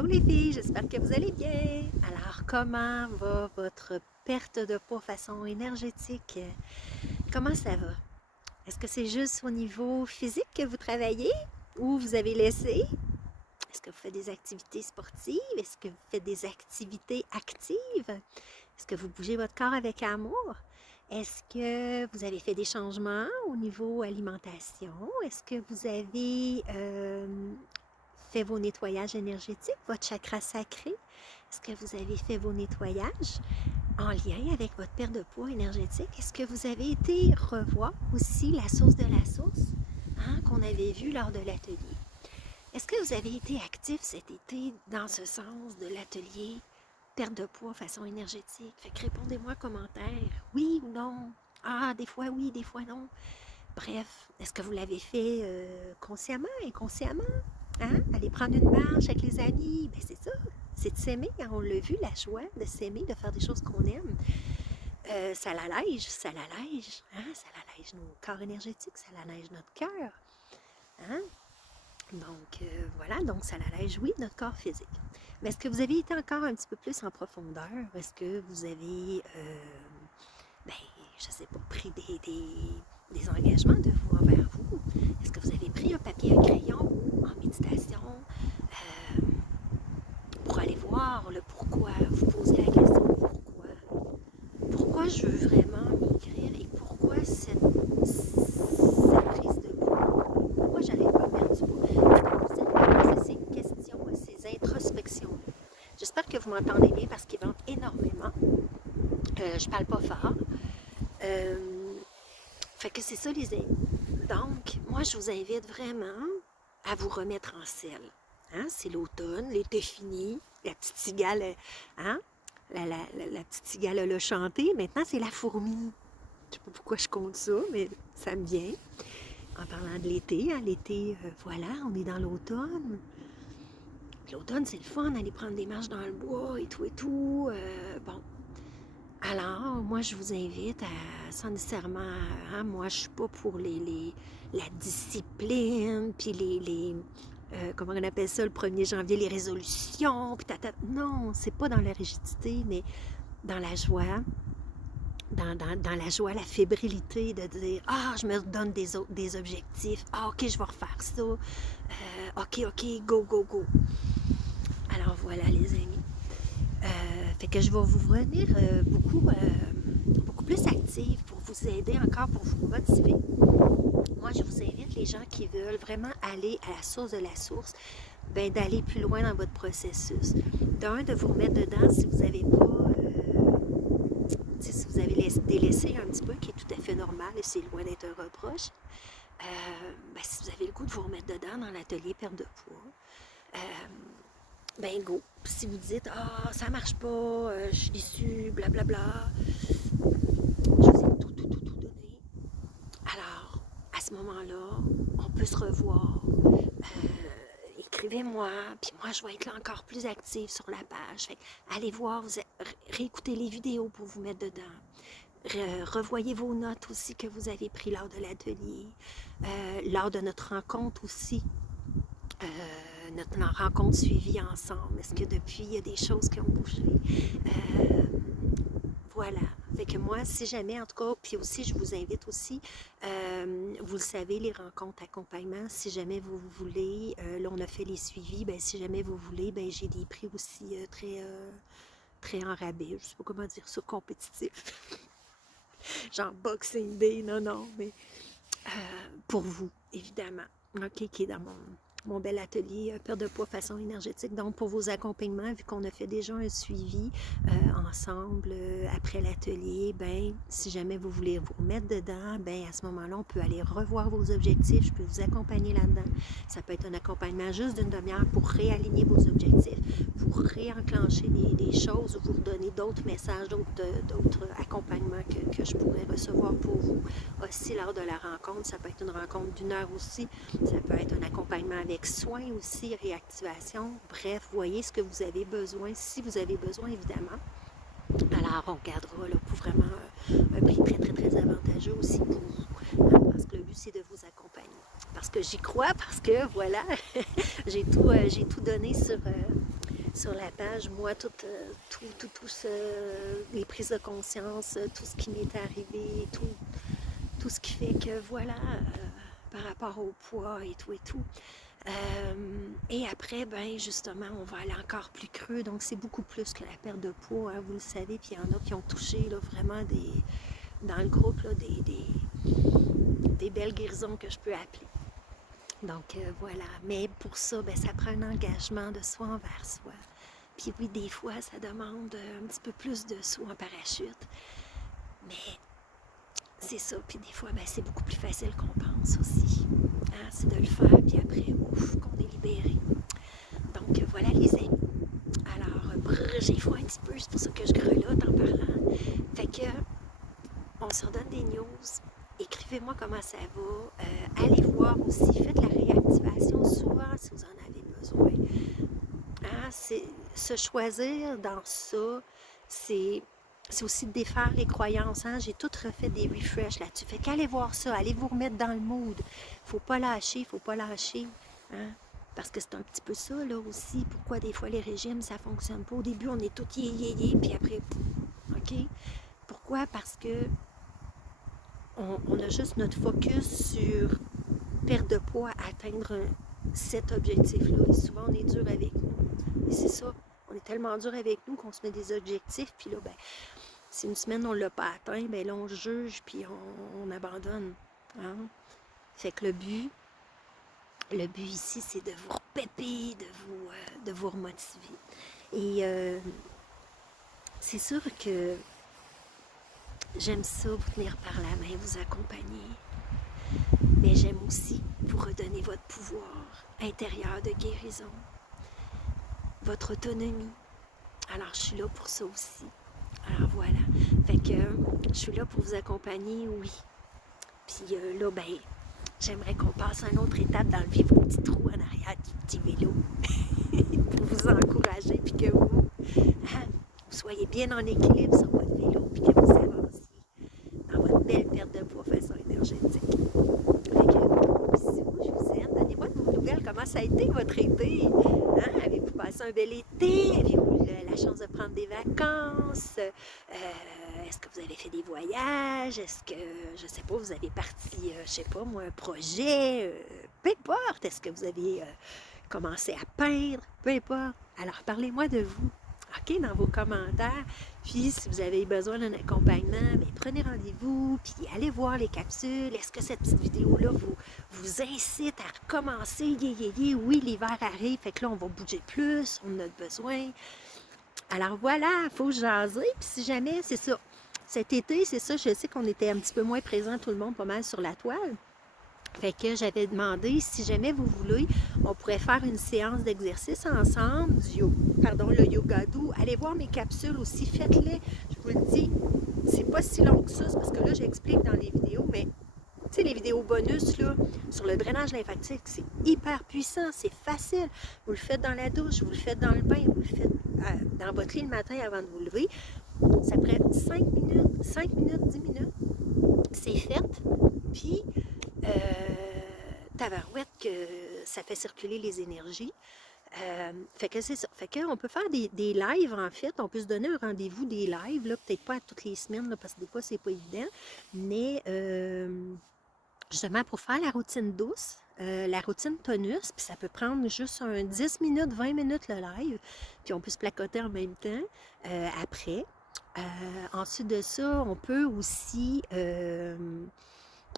Allô les filles, j'espère que vous allez bien. Alors, comment va votre perte de poids façon énergétique? Comment ça va? Est-ce que c'est juste au niveau physique que vous travaillez ou vous avez laissé? Est-ce que vous faites des activités sportives? Est-ce que vous faites des activités actives? Est-ce que vous bougez votre corps avec amour? Est-ce que vous avez fait des changements au niveau alimentation? Est-ce que vous avez fait vos nettoyages énergétiques, votre chakra sacré? Est-ce que vous avez fait vos nettoyages en lien avec votre perte de poids énergétique? Est-ce que vous avez été revoir aussi la source de la source qu'on avait vue lors de l'atelier? Est-ce que vous avez été actif cet été dans ce sens de l'atelier perte de poids façon énergétique? Fait que répondez-moi en commentaire, oui ou non? Ah, des fois oui, des fois non. Bref, est-ce que vous l'avez fait consciemment, inconsciemment? Aller prendre une marche avec les amis, ben c'est ça, c'est de s'aimer. On l'a vu, la joie de s'aimer, de faire des choses qu'on aime. Ça l'allège, ça l'allège. Ça l'allège nos corps énergétiques, ça l'allège notre cœur. Donc, voilà, donc ça l'allège, oui, notre corps physique. Mais est-ce que vous avez été encore un petit peu plus en profondeur? Est-ce que vous avez, je ne sais pas, pris des engagements de vous envers vous? Est-ce que vous avez pris un papier, un crayon en méditation pour aller voir le pourquoi, vous poser la question pourquoi? Pourquoi je veux vraiment maigrir et pourquoi cette prise de poids? Pourquoi j'arrive pas à perdre du poids? Est-ce que vous êtes prêts à ces questions, à ces introspections-là? J'espère que vous m'entendez bien parce qu'il vente énormément. Je parle pas fort. Fait que c'est ça les amis. Donc, moi je vous invite vraiment à vous remettre en selle. C'est l'automne, l'été fini, la petite cigale, la petite cigale l'a chanté. Maintenant, c'est la fourmi. Je sais pas pourquoi je compte ça, mais ça me vient. En parlant de l'été, l'été, voilà, on est dans l'automne. L'automne, c'est le fun, aller prendre des marches dans le bois et tout et tout. Bon. Alors, moi, je vous invite à, sans nécessairement, moi, je suis pas pour la discipline, puis comment on appelle ça, le 1er janvier, les résolutions, puis non, c'est pas dans la rigidité, mais dans la joie, dans la joie, la fébrilité de dire, je me donne des objectifs, ok, je vais refaire ça, ok, go, go, go. Alors, voilà, les amis. Fait que je vais vous revenir beaucoup plus active pour vous aider encore, pour vous motiver. Moi, je vous invite, les gens qui veulent vraiment aller à la source de la source, d'aller plus loin dans votre processus. D'un, de vous remettre dedans si vous n'avez pas, si vous avez délaissé un petit peu, qui est tout à fait normal et c'est loin d'être un reproche. Si vous avez le goût de vous remettre dedans dans l'atelier perte de poids, go. Si vous dites, ça marche pas, je suis déçue, blablabla, je vous ai tout donné. Alors, à ce moment-là, on peut se revoir. Écrivez-moi, puis moi, je vais être là encore plus active sur la page. Fait, allez voir, réécoutez les vidéos pour vous mettre dedans. Revoyez vos notes aussi que vous avez prises lors de l'atelier, lors de notre rencontre aussi. Notre rencontre suivie ensemble. Est-ce que depuis, il y a des choses qui ont bougé? Voilà. Fait que moi, si jamais, en tout cas, puis aussi, je vous invite aussi, vous le savez, les rencontres accompagnement, si jamais vous voulez, là, on a fait les suivis, si jamais vous voulez, j'ai des prix aussi très en rabais, je ne sais pas comment dire ça, compétitifs. Genre Boxing Day, non, mais pour vous, évidemment, ok, qui est dans mon bel atelier perte de poids façon énergétique. Donc, pour vos accompagnements, vu qu'on a fait déjà un suivi ensemble après l'atelier, si jamais vous voulez vous remettre dedans, à ce moment-là, on peut aller revoir vos objectifs. Je peux vous accompagner là-dedans. Ça peut être un accompagnement juste d'une demi-heure pour réaligner vos objectifs, pour réenclencher des choses ou vous redonner d'autres messages, d'autres accompagnements que je pourrais recevoir pour vous aussi lors de la rencontre. Ça peut être une rencontre d'1 heure aussi. Ça peut être un accompagnement avec soins aussi, réactivation. Bref, voyez ce que vous avez besoin, si vous avez besoin, évidemment. Alors, on regardera là, pour vraiment un prix très, très, très avantageux aussi pour vous. Parce que le but, c'est de vous accompagner. Parce que j'y crois, parce que, voilà, j'ai tout donné sur la page, moi, les prises de conscience, tout ce qui m'est arrivé, tout ce qui fait que, voilà, par rapport au poids et tout. Et après, ben justement, on va aller encore plus creux. Donc, c'est beaucoup plus que la perte de poids, hein, vous le savez. Puis, il y en a qui ont touché là, vraiment dans le groupe là, des belles guérisons que je peux appeler. Donc, voilà. Mais pour ça, ben, ça prend un engagement de soi envers soi. Puis oui, des fois, ça demande un petit peu plus de saut en parachute. Mais c'est ça. Puis des fois, ben, c'est beaucoup plus facile qu'on pense aussi. Hein? C'est de le faire, puis après, ouf, qu'on est libéré. Donc, voilà les amis. Alors, j'ai froid un petit peu, c'est pour ça que je grelotte en parlant. Fait que, on se redonne des news. Écrivez-moi comment ça va. Allez voir aussi, faites la réactivation souvent si vous en avez besoin. Hein? Se choisir dans ça, c'est aussi de défaire les croyances. Hein? J'ai tout refait des refresh là-dessus. Fait qu'allez voir ça, allez vous remettre dans le mood. Faut pas lâcher. Hein? Parce que c'est un petit peu ça, là, aussi. Pourquoi des fois les régimes, ça fonctionne pas. Au début, on est tout yé, puis après, OK? Pourquoi? Parce que on a juste notre focus sur perte de poids, atteindre cet objectif-là. Et souvent, on est dur avec nous. Et c'est ça. On est tellement dur avec nous qu'on se met des objectifs, puis là, ben, si une semaine on ne l'a pas atteint, ben là, on juge, puis on abandonne. Hein? Fait que le but ici, c'est de vous repéper, de vous remotiver. Et c'est sûr que j'aime ça, vous tenir par la main, vous accompagner. Mais j'aime aussi vous redonner votre pouvoir intérieur de guérison, votre autonomie. Alors, je suis là pour ça aussi. Alors, voilà. Fait que je suis là pour vous accompagner, oui. Puis là, ben, j'aimerais qu'on passe à une autre étape d'enlever vos petits trous en arrière du petit vélo pour vous encourager, puis que vous soyez bien en équilibre sur votre vélo, puis que vous avanciez dans votre belle perte de poids façon énergétique. Fait que, bisous, je vous aime. Donnez-moi de vos nouvelles. Comment ça a été votre été? Hein? Avez-vous passé un bel été? Avez-vous eu la chance de prendre des vacances? Est-ce que vous avez fait des voyages? Est-ce que, je sais pas, vous avez parti, je sais pas moi, un projet? Peu importe. Est-ce que vous avez commencé à peindre? Peu importe. Alors, parlez-moi de vous. OK, dans vos commentaires. Puis, si vous avez besoin d'un accompagnement, bien, prenez rendez-vous, puis allez voir les capsules. Est-ce que cette petite vidéo-là vous incite à recommencer? Oui, l'hiver arrive, fait que là, on va bouger plus, on en a besoin. Alors voilà, il faut jaser. Puis si jamais, c'est ça, cet été, c'est ça, je sais qu'on était un petit peu moins présent, tout le monde, pas mal sur la toile. Fait que j'avais demandé, si jamais vous voulez, on pourrait faire une séance d'exercice ensemble, le yoga doux. Allez voir mes capsules aussi, faites-les. Je vous le dis, c'est pas si long que ça, c'est parce que là, j'explique dans les vidéos, mais tu sais, les vidéos bonus, là, sur le drainage lymphatique, c'est hyper puissant, c'est facile. Vous le faites dans la douche, vous le faites dans le bain, vous le faites dans votre lit le matin avant de vous lever. Ça prend 5 minutes, 10 minutes. C'est fait. Puis, tabarouette que ça fait circuler les énergies. Fait que c'est ça. Fait qu'on peut faire des lives, en fait. On peut se donner un rendez-vous des lives, là, peut-être pas toutes les semaines, là, parce que des fois, c'est pas évident. Mais justement, pour faire la routine douce, la routine tonus, puis ça peut prendre juste 10 minutes, 20 minutes le live. Puis on peut se placoter en même temps après. Ensuite de ça, on peut aussi...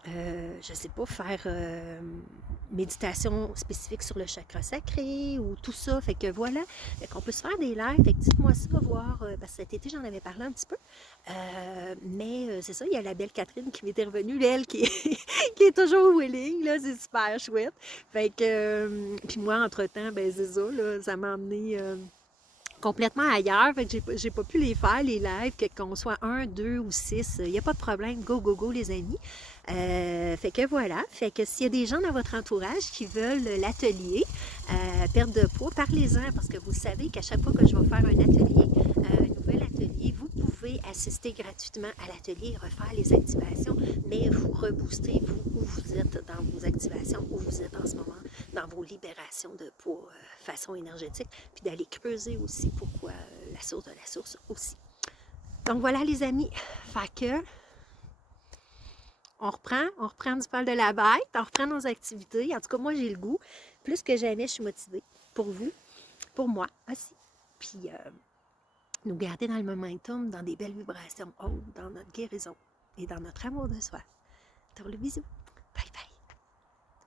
je sais pas, faire méditation spécifique sur le chakra sacré ou tout ça. Fait que voilà, fait qu'on peut se faire des lives. Fait que dites-moi ça, voir, parce que cet été, j'en avais parlé un petit peu. Mais c'est ça, il y a la belle Catherine qui m'était revenue, elle, qui est toujours willing, là, c'est super chouette. Fait que, puis moi, entre-temps, ben c'est ça, là, ça m'a emmené... complètement ailleurs, fait que j'ai pas pu les faire, les lives, qu'on soit 1, 2 ou 6, il n'y a pas de problème, go les amis. Fait que voilà, fait que s'il y a des gens dans votre entourage qui veulent l'atelier perte de poids, parlez-en, parce que vous savez qu'à chaque fois que je vais faire un atelier, un nouvel atelier, vous pouvez pouvez assister gratuitement à l'atelier et refaire les activations, mais vous rebooster, vous, où vous êtes dans vos activations, où vous êtes en ce moment, dans vos libérations de poids façon énergétique, puis d'aller creuser aussi pourquoi la source de la source aussi. Donc voilà les amis, fait que on reprend du poil de la bête, on reprend nos activités. En tout cas, moi j'ai le goût. Plus que jamais, je suis motivée pour vous, pour moi aussi. Puis nous garder dans le momentum, dans des belles vibrations hautes, dans notre guérison et dans notre amour de soi. Sur le bisou.